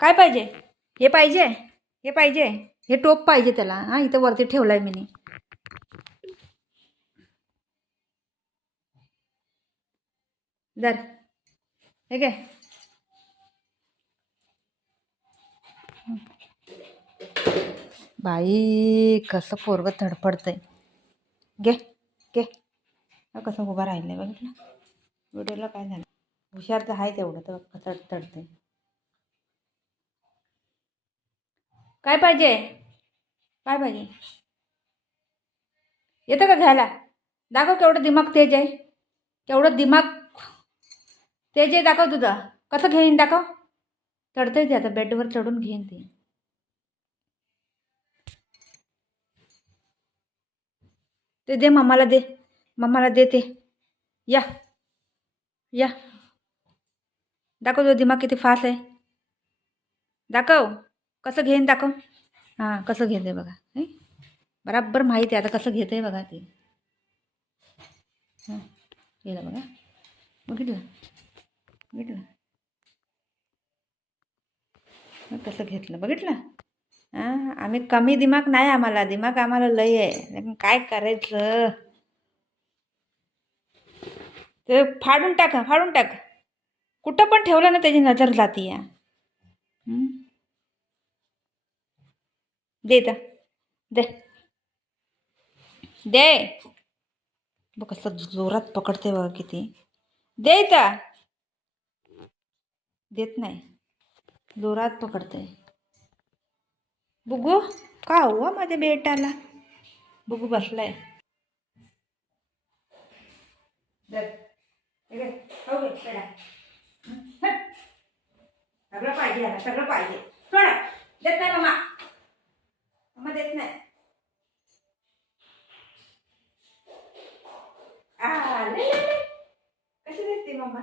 काय पाहिजे? हे पाहिजे, हे पाहिजे, हे टोप पाहिजे त्याला. हां, इथं वरती ठेवलाय मी. दर हे घे. बाई कसं पोरगं धडपडतंय. घे घे. कसं उभा राहिलंय बघितलं. व्हिडिओला काय झालं? हुशार तर आहे तेवढं तर कसं तडतंय. काय पाहिजे? काय पाहिजे? येतं का घ्यायला? दाखव केवढं दिमाग तेज आहे. केवढं दिमाग तेज आहे दाखव तुझं. कसं घेईन दाखव. चढतंय ते आता बेडवर चढून घेईन ते. ते दे मम्माला दे. मम्माला दे ते. या या दाखव तुझं दिमाग किती फास्ट आहे. दाखव कसं घेईन दाखव. हां कसं घेते बघा. बराबर माहिती आहे आता कसं घेते बघा ते. हां गेलं बघा. बघितलं बघितलं कसं घेतलं बघितलं. हां आम्ही कमी दिमाग नाही, आम्हाला दिमाग आम्हाला लय आहे. पण काय करायचं. ते फाडून टाक, फाडून टाक. कुठं पण ठेवलं ना त्याची नजर जाती या. दे इथं. दे दे. बघ कसं जोरात पकडते बघ किती. दे इथं. देत नाही. जोरात पकडते. बुगू का हुआ माझ्या बेटाला. बुगू बसलाय. सगळं पाहिजे याला, सगळं पाहिजे. सोड. देत नाही मम्मा. मम्मा देत नाही. ले. कशी दिसते मम्मा?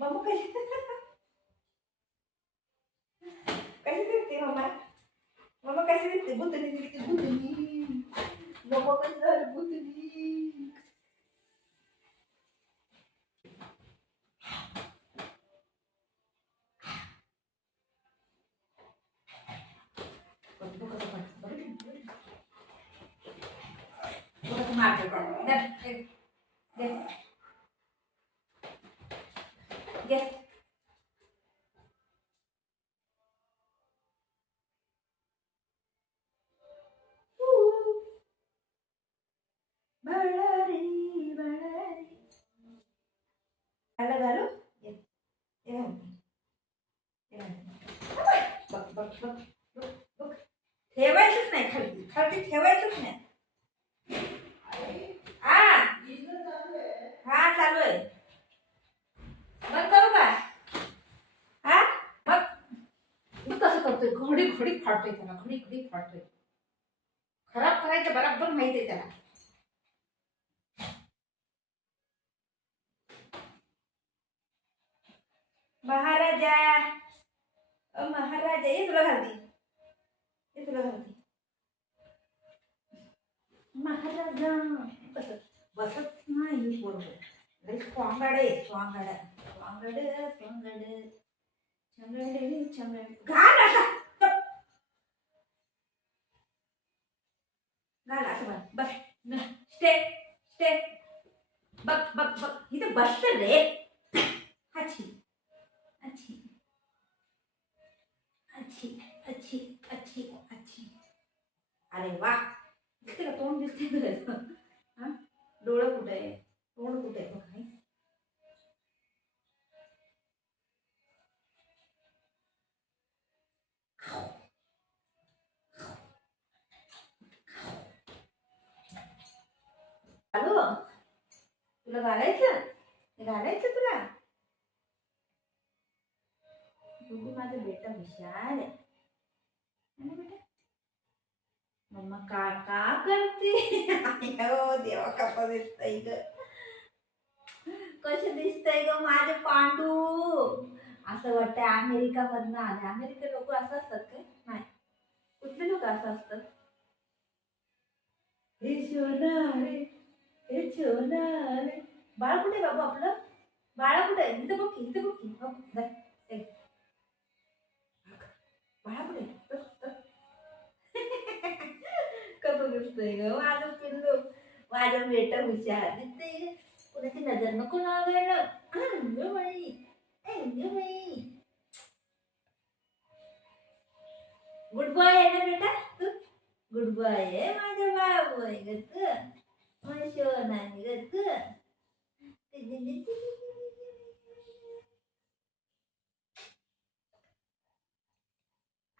मम्मा कशी कशी दिसते मम्मा? मम्मा कशी दिसते? भुतनी दिसते भुतनी. मम्मा कशी झाली भुतनी. ठेवायचंच नाही खाली, खाली ठेवायचंच नाही. हा चालू आहे. बंद करू का? हा मग कसं करतोय. घडी घडी फाडतोय त्याला, घडी घडी फाडतोय. खराब करायचं बरोबर माहिती आहे त्याला. महाराजा महाराजा ये तुला घालती. ये तुला घालती. महाराजा बसत बसत नाही बरोबर. स्वांगाडे स्वांगाडा स्वांगड स्वांगड चंगडे चंगड घाल आता. घाल असं बस. Stay stay. बघ बघ बघ इथं बस रे. अच्छी अच्छी अच्छी अच्छी अच्छी अच्छी. अरे वा. दिसते का तोंड दिसते का? हा डोळं कुठे आहे, तोंड कुठे आहे बघ. हॅलो तुला घालायचं, घालायचं तुला. तू माझा बेटा हुशार आहे ना बेटा. मम्मा का करते. अयो देवा कसं दिसतंय ग. कसं दिसतंय ग माझे पांडू. असं वाटतंय अमेरिका मधनं आले. अमेरिका लोक असं असतात काय? नाही. कुठले लोक असं असतात? हे सोनारे हे सोनारे. बाळ कुठे बाबू आपलं? बाळा कुठे? इथं बघ की, इथं बघ की. माझं बेटा हुशार दिसते. कोणाची नजर नको लागायला. अंग बाई, अंग बाई. गुड बॉय आहे ना बेटा तू? गुड बॉय आहे माझा बाबू आहे ग तू. माझी शोना ग तू.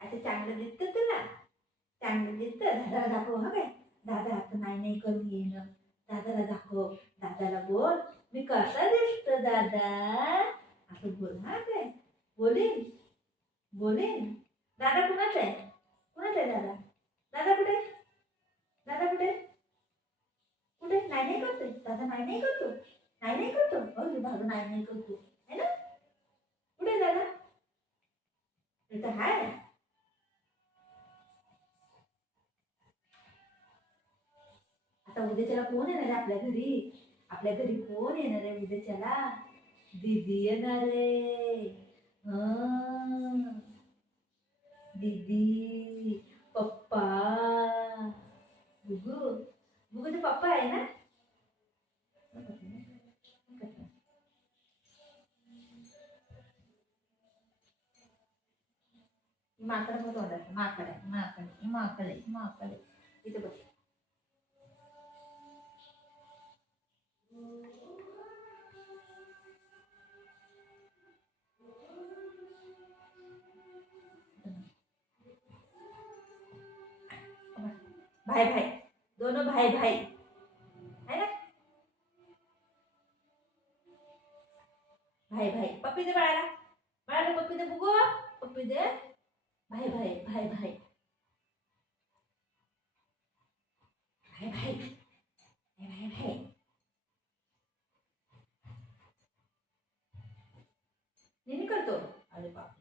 आता चांगलं दिसतं तुला? चांगलं दिसतं? दादाला दाखव हा काय. दादा आता नाही नाही करून येणं. दादाला दाखव. दादाला बोल मी कसा दिसतो दादा असं बोल हा काय. बोलेन बोलेन. दादा कुणाचा आहे? कुणाचा आहे दादा? दादा कुठे? दादा कुठे? कुठे? नाही नाही करतोय दादा. नाही नाही करतो. नाही नाही करतो. अरे दादा नाही नाही करतो है ना. कुठे दादा? इथं हाय. आता उद्याच्याला कोण येणार आहे आपल्या घरी? आपल्या घरी कोण येणार आहे उद्याच्याला? दीदी येणार आहे. दीदी, पप्पा, गुगू. गुगूचे पप्पा आहे ना? माकड पण तोंडात. माकड आहे माकड माकड आहे माकड आहे. इथे बघ. भाई भाई, दोनों भाई भाई है ना. भाई भाई. पप्पी दे बाळाला. बाळाला पप्पी दे बघू. पप्पी दे. भाई भाई भाई भाई भाई भाई भाई भाई. नेहमी करतो. अरे बापरे.